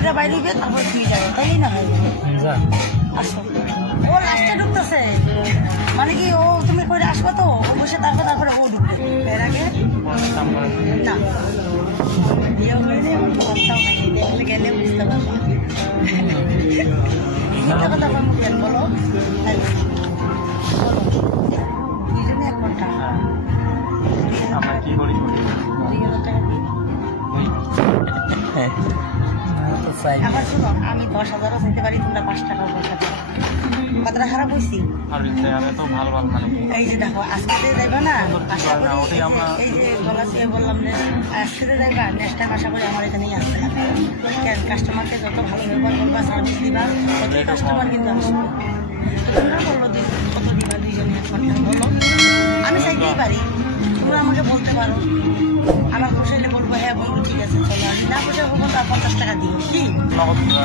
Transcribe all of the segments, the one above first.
কইরা বাইরে দিবে তারপর দিয়ে যাবে, তাই না ভাই? আসো, ও লাস্টে ঢুকতেছে, মানে কি ও তুমি কইরা আসবে তো, ও বসে তারপরে ও ঢুকবে, এর আগে না বিয়ে হয়ে বাচ্চাও নাকি দেখলে গেলে বুঝতে পারবো। কথা বলবেন বলো, দুজনে 1 ঘন্টা আমরা কি করি 2000 টাকা দিই। আবার শুনো, আমি 10,000 চাইতে পারি, তোমরা 5 টাকাও পয়সা দাও। কথাটা খারাপ হয়েছি? তো ভালো ভালো মানে এই যে দেখো, আজকে যাইবা না, আশা করি এই যে গলাসকে বললাম যে আজকে যাইবা, নেক্সট টাইম আশা করি আমার এখানেই আসবে। কাস্টমারকে যত ভালো ব্যবহার করবা, সার্ভিস দিবা, ততই কাস্টমার কিন্তু আসবে। তোমরা বললো কত দিবা, দুইজনে 1 ঘন্টা বলো, আমি চাইতেই পারি, তোমরা আমাকে বলতে পারো। আমার বসাইলে বলবো হ্যাঁ বলবো, ঠিক আছে চলো, আমি না বসে বলবো 50 টাকা দিও, কি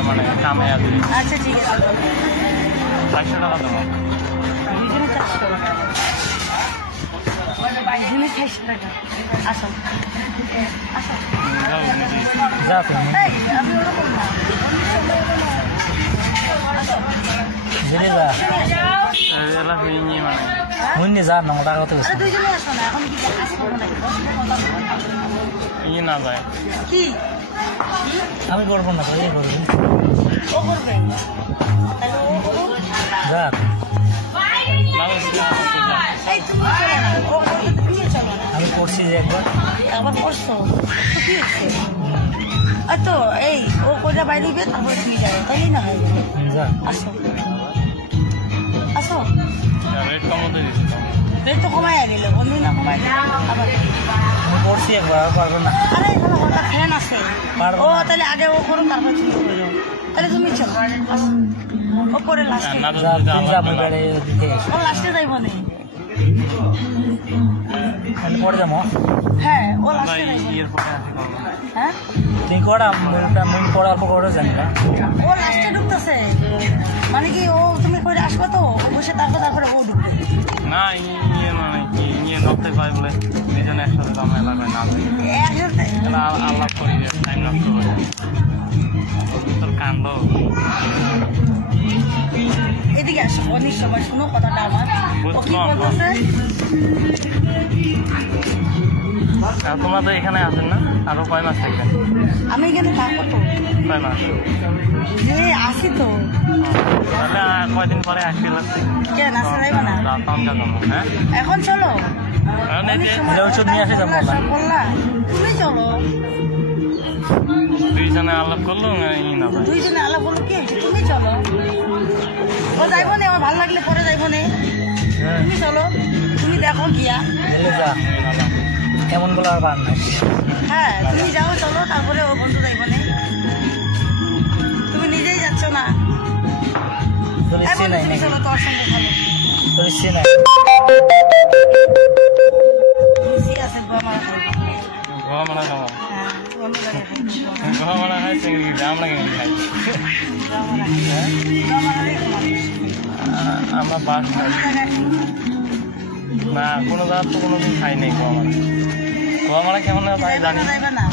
মানে কামে আছে। আচ্ছা ঠিক আছে, 400 টাকা দেবো, দুইজনে 400 টাকা, দুইজনে 600 টাকা। আসো আসো, আমি ওরকম না, মানে যা 9 টাকা তো দুইজনে আসো না, এখন কি আসবো নাকি? না যায় কি আমি করবো না, ভাই করবো, ও করবে, তাহলে ও করুক। যাক এই তুমি চলো না, ও করবে, তুমি চলো না। আমি করছি যে একবার, আবার করছো তো কি হচ্ছে? আর তো এই ও কইরা বাইরে দিবে তারপরে দিয়ে যাবে, তাই না ভাই? যাক আসো আসো, রেট কমাতে দিচ্ছি তো, রেট তো কমাই দিলে, বন্ধু না কমাই দিলে আবার আমি করছি একবার, পারবো না। আরে এখানে হঠাৎ ফ্যান আছে, পারবো ও না। তাহলে আগে ও করো তারপরে তুমি করো, তাহলে তুমি চলো আসো, ও করে লাস্টে, ও লাস্টে যাইবো না। পরে যাবো, হ্যাঁ ও লাস্টে যাইবো, হ্যাঁ তুই করা মুই পড়ার পর করে জানি না, ও লাস্টে ঢুকতেছে, মানে কি ও তুমি কইরা আসবে তো, ও বসে তারপরে ও ঢুকবে না ইয়ে মানে কি ইয়ে নড়তে পাই বলে দুজনে একসাথে জমা এলাকায় না আল্লাহ করি টাইম নষ্ট করে তোর কান্দ। এদিকে আসো, অনেক সবাই শুনো কথাটা আমার, ও কি বলতেছে। তোমরা তো এখানে আসেন না, আরো কয় মাস থাকবেন? আমি এখানে থাকবো তো, কয় মাস? যে আসি তো, তাহলে কয়দিন পরে আসতে লাগছে, কেন আসতে যাইবো না? হ্যাঁ এখন চলো, ওষুধ নিয়ে আসে যাবো, বললা তুমি চলো, দুইজনে আলাপ করলো না, দুইজনে আলাপ বলো কি, তুমি চলো, ও যাইবো না, আমার ভালো লাগলে পরে যাইবো না, তুমি চলো, তুমি দেখো গিয়া, এমন বলে আর বার নাই। হ্যাঁ তুমি যাও, চলো, তারপরে ও বন্ধু যাইবো না, তুমি নিজেই যাচ্ছ না, চলো তোর সঙ্গে ভালো মিশি আছে, গমারা খাইবো, হ্যাঁ গমারা আমরা বাস না কোনো জায়গা তো কোনোদিন খাই নাই গোয়ামারা কেমন তাই জানি না, না।